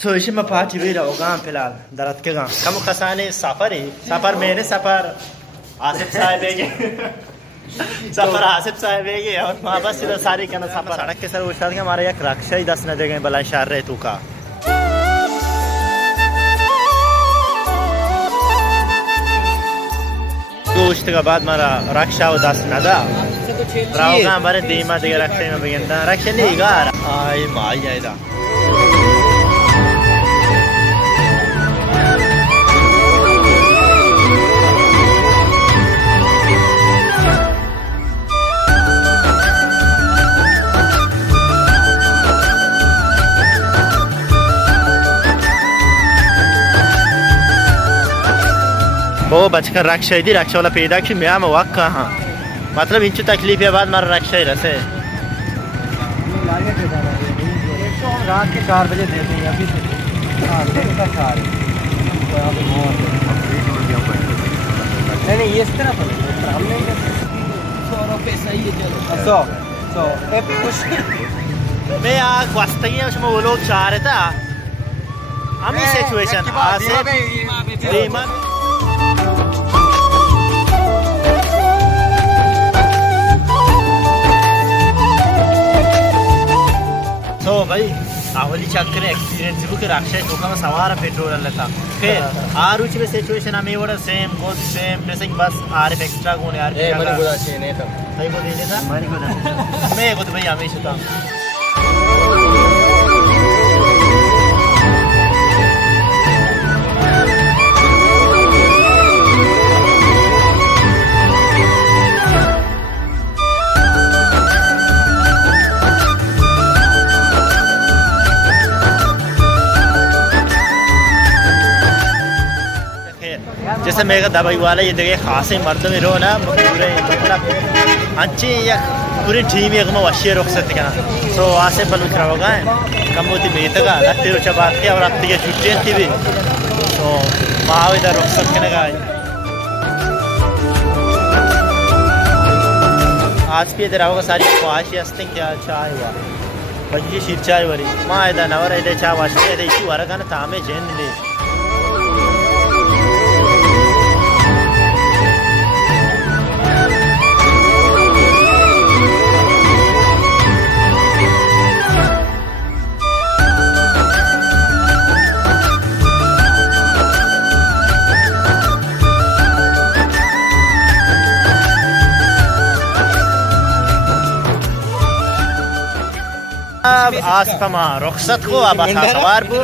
So ich immer Party wieder Ogan Pelal Darat ke gan kamu khasane safar मैंने सफर आसिफ साहब है सफर आसिफ साहब है और वहाँ बस इधर सारी कहना सफर सड़क के सर उस्ताद के हमारे एक रक्षा ही 10 न जगह बला शार रहे तू का दोस्त के बाद मारा रक्षा 10 न दा राव का हमारे दीमा दे रक्षा में बगेंदा रक्षा नहीं गा आई माई जायदा वो बचकर रक्षा ही रक्षा वाला पैदा की मैं वक्त कहाँ मतलब इंचु तकलीफ है बाद मारा रक्षा ही रसे रात के 4 बजे देते हैं अभी नहीं ये इस तरह हमने 100 रुपये सही है 100 मैं यहाँ वास्ता ही उसमें वो लोग चाह रहे था हमें सिचुएशन आसिफ तो भाई आवली चक्कर एक्सपीरियंस बुक राक्षस तो का सवार पेट्रोल लेता फिर आरुच में सिचुएशन हमें वो सेम ड्रेसिंग बस आर एक्स्ट्रा कोने यार मनी बोला चाहिए नहीं था सही बोल देने था मनी बोला मैं को तो भाई हमेशा था जैसे मेरे दवाई वाला ये देखिए खास मर्द में रो ना पूरे मतलब अच्छी या पूरी टीम एक में वशिया रोक सकते क्या तो आसे बल खड़ा होगा कम होती बेहतर का लगते रोचा बात किया और अब तक छुट्टी थी भी तो वहाँ इधर रोक सकते ना आज भी इधर आओगे सारी ख्वाहिश हंसते क्या चाय हुआ बल्कि शीर चाय वरी माँ इधर नवर इधर चाय वाशी इधर इसी वारा का ना तामे जैन ले अब आसपमा रुखसत को अब सवार बो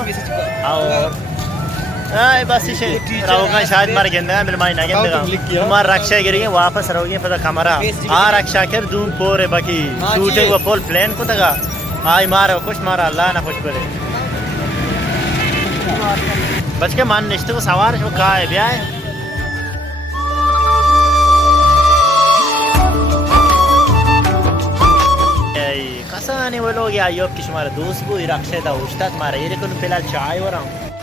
और बस इसे रहोगा शायद मार गेंदा मेरे मायना गेंदा तुम्हार रक्षा करेंगे वापस रहोगे पता कमरा आ रक्षा कर दूं पोरे बाकी शूटिंग वो फुल प्लान को तका आई मारो कुछ मारा अल्लाह ना कुछ करे बच के मान निश्चित को सवार जो का है ब्याह कसाने वो लोग या योग की तुम्हारा दोस्त वो रक्षा था उस्ताद मारा ये को पहला चाय हो रहा हूँ